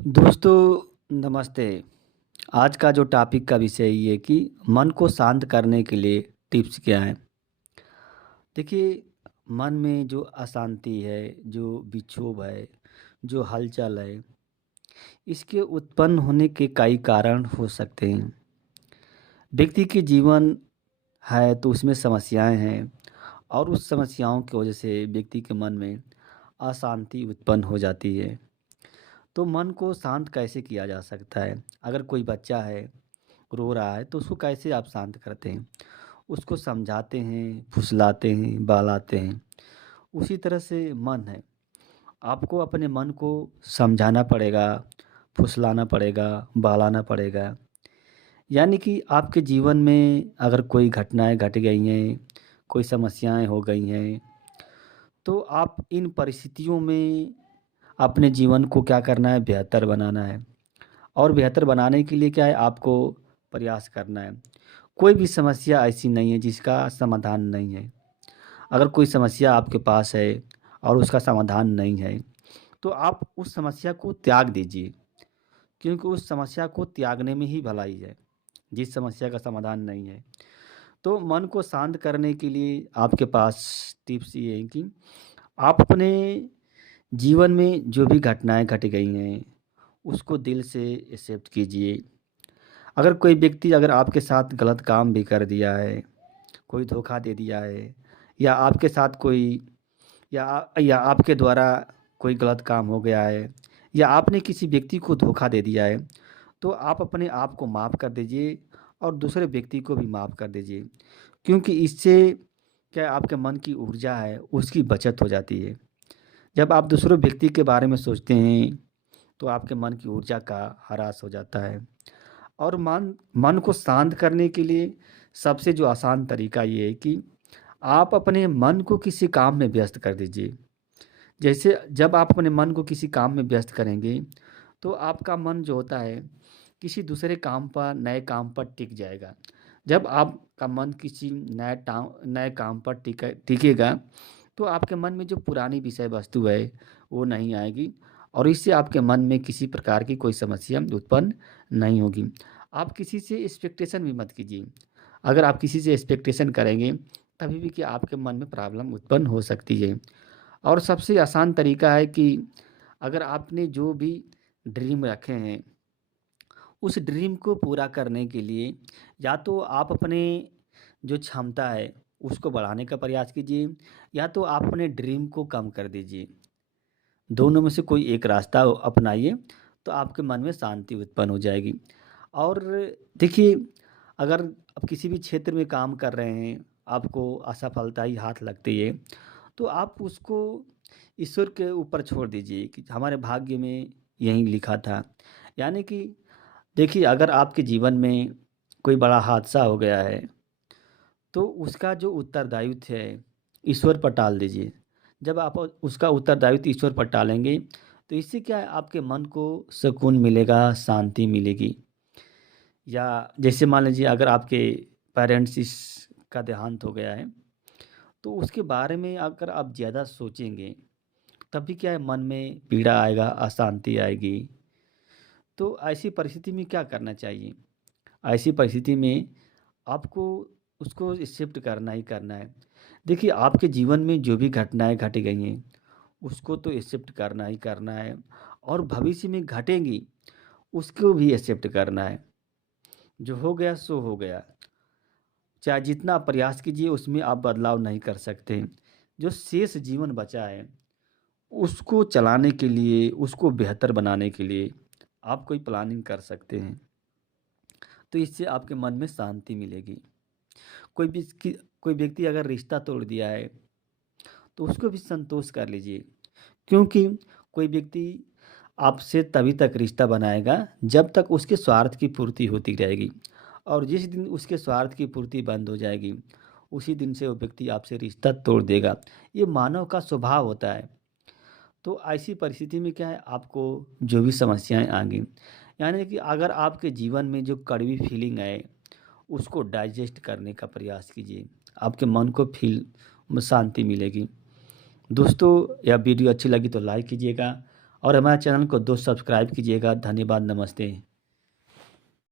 दोस्तों नमस्ते। आज का जो टॉपिक का विषय ये है कि मन को शांत करने के लिए टिप्स क्या हैं। देखिए, मन में जो अशांति है, जो विक्षोभ है, जो हलचल है, इसके उत्पन्न होने के कई कारण हो सकते हैं। व्यक्ति के जीवन है तो उसमें समस्याएं हैं और उस समस्याओं की वजह से व्यक्ति के मन में अशांति उत्पन्न हो जाती है। तो मन को शांत कैसे किया जा सकता है? अगर कोई बच्चा है, रो रहा है तो उसको कैसे आप शांत करते हैं? उसको समझाते हैं, फुसलाते हैं, बहलाते हैं। उसी तरह से मन है, आपको अपने मन को समझाना पड़ेगा, फुसलाना पड़ेगा, बहलाना पड़ेगा। यानी कि आपके जीवन में अगर कोई घटनाएँ घट गई हैं, कोई समस्याएँ हो गई हैं, तो आप इन परिस्थितियों में अपने जीवन को क्या करना है, बेहतर बनाना है। और बेहतर बनाने के लिए क्या है, आपको प्रयास करना है। कोई भी समस्या ऐसी नहीं है जिसका समाधान नहीं है। अगर कोई समस्या आपके पास है और उसका समाधान नहीं है, तो आप उस समस्या को त्याग दीजिए, क्योंकि उस समस्या को त्यागने में ही भलाई है, जिस समस्या का समाधान नहीं है। तो मन को शांत करने के लिए आपके पास टिप्स ये हैं कि आप अपने जीवन में जो भी घटनाएँ घट गई हैं, उसको दिल से एक्सेप्ट कीजिए। अगर कोई व्यक्ति अगर आपके साथ गलत काम भी कर दिया है, कोई धोखा दे दिया है या आपके साथ कोई या आपके द्वारा कोई गलत काम हो गया है या आपने किसी व्यक्ति को धोखा दे दिया है, तो आप अपने आप को माफ़ कर दीजिए और दूसरे व्यक्ति को भी माफ़ कर दीजिए। क्योंकि इससे क्या आपके मन की ऊर्जा है, उसकी बचत हो जाती है। जब आप दूसरे व्यक्ति के बारे में सोचते हैं, तो आपके मन की ऊर्जा का ह्रास हो जाता है। और मन मन को शांत करने के लिए सबसे जो आसान तरीका ये है कि आप अपने मन को किसी काम में व्यस्त कर दीजिए। जैसे जब आप अपने मन को किसी काम में व्यस्त करेंगे, तो आपका मन जो होता है, किसी दूसरे काम पर, नए काम पर टिक जाएगा। जब आपका मन किसी नए काम पर टिकेगा, तो आपके मन में जो पुरानी विषय वस्तु है, वो नहीं आएगी और इससे आपके मन में किसी प्रकार की कोई समस्या उत्पन्न नहीं होगी। आप किसी से एक्सपेक्टेशन भी मत कीजिए। अगर आप किसी से एक्सपेक्टेशन करेंगे, तभी भी क्या आपके मन में प्रॉब्लम उत्पन्न हो सकती है। और सबसे आसान तरीका है कि अगर आपने जो भी ड्रीम रखे हैं, उस ड्रीम को पूरा करने के लिए या तो आप अपने जो क्षमता है, उसको बढ़ाने का प्रयास कीजिए या तो आप अपने ड्रीम को कम कर दीजिए। दोनों में से कोई एक रास्ता अपनाइए, तो आपके मन में शांति उत्पन्न हो जाएगी। और देखिए, अगर आप किसी भी क्षेत्र में काम कर रहे हैं, आपको असफलता ही हाथ लगती है, तो आप उसको ईश्वर के ऊपर छोड़ दीजिए कि हमारे भाग्य में यही लिखा था। यानी कि देखिए, अगर आपके जीवन में कोई बड़ा हादसा हो गया है, तो उसका जो उत्तरदायित्व है, ईश्वर पर टाल दीजिए। जब आप उसका उत्तरदायित्व ईश्वर पर टालेंगे, तो इससे क्या है, आपके मन को सुकून मिलेगा, शांति मिलेगी। या जैसे मान लीजिए अगर आपके पेरेंट्स का देहांत हो गया है, तो उसके बारे में अगर आप ज़्यादा सोचेंगे, तभी क्या है, मन में पीड़ा आएगा, अशांति आएगी। तो ऐसी परिस्थिति में क्या करना चाहिए? ऐसी परिस्थिति में आपको उसको एक्सेप्ट करना ही करना है। देखिए, आपके जीवन में जो भी घटनाएँ घट गई हैं, उसको तो एक्सेप्ट करना ही करना है और भविष्य में घटेंगी, उसको भी एक्सेप्ट करना है। जो हो गया सो हो गया। चाहे जितना आप प्रयास कीजिए, उसमें आप बदलाव नहीं कर सकते। जो शेष जीवन बचा है, उसको चलाने के लिए, उसको बेहतर बनाने के लिए आप कोई प्लानिंग कर सकते हैं। तो इससे आपके मन में शांति मिलेगी। कोई भी कोई व्यक्ति अगर रिश्ता तोड़ दिया है, तो उसको भी संतोष कर लीजिए। क्योंकि कोई व्यक्ति आपसे तभी तक रिश्ता बनाएगा जब तक उसके स्वार्थ की पूर्ति होती रहेगी और जिस दिन उसके स्वार्थ की पूर्ति बंद हो जाएगी, उसी दिन से वो व्यक्ति आपसे रिश्ता तोड़ देगा। ये मानव का स्वभाव होता है। तो ऐसी परिस्थिति में क्या है, आपको जो भी समस्याएँ आएँगी, यानी कि अगर आपके जीवन में जो कड़वी फीलिंग है, उसको डाइजेस्ट करने का प्रयास कीजिए। आपके मन को शांति मिलेगी। दोस्तों, यह वीडियो अच्छी लगी तो लाइक कीजिएगा और हमारे चैनल को दोस्त सब्सक्राइब कीजिएगा। धन्यवाद, नमस्ते।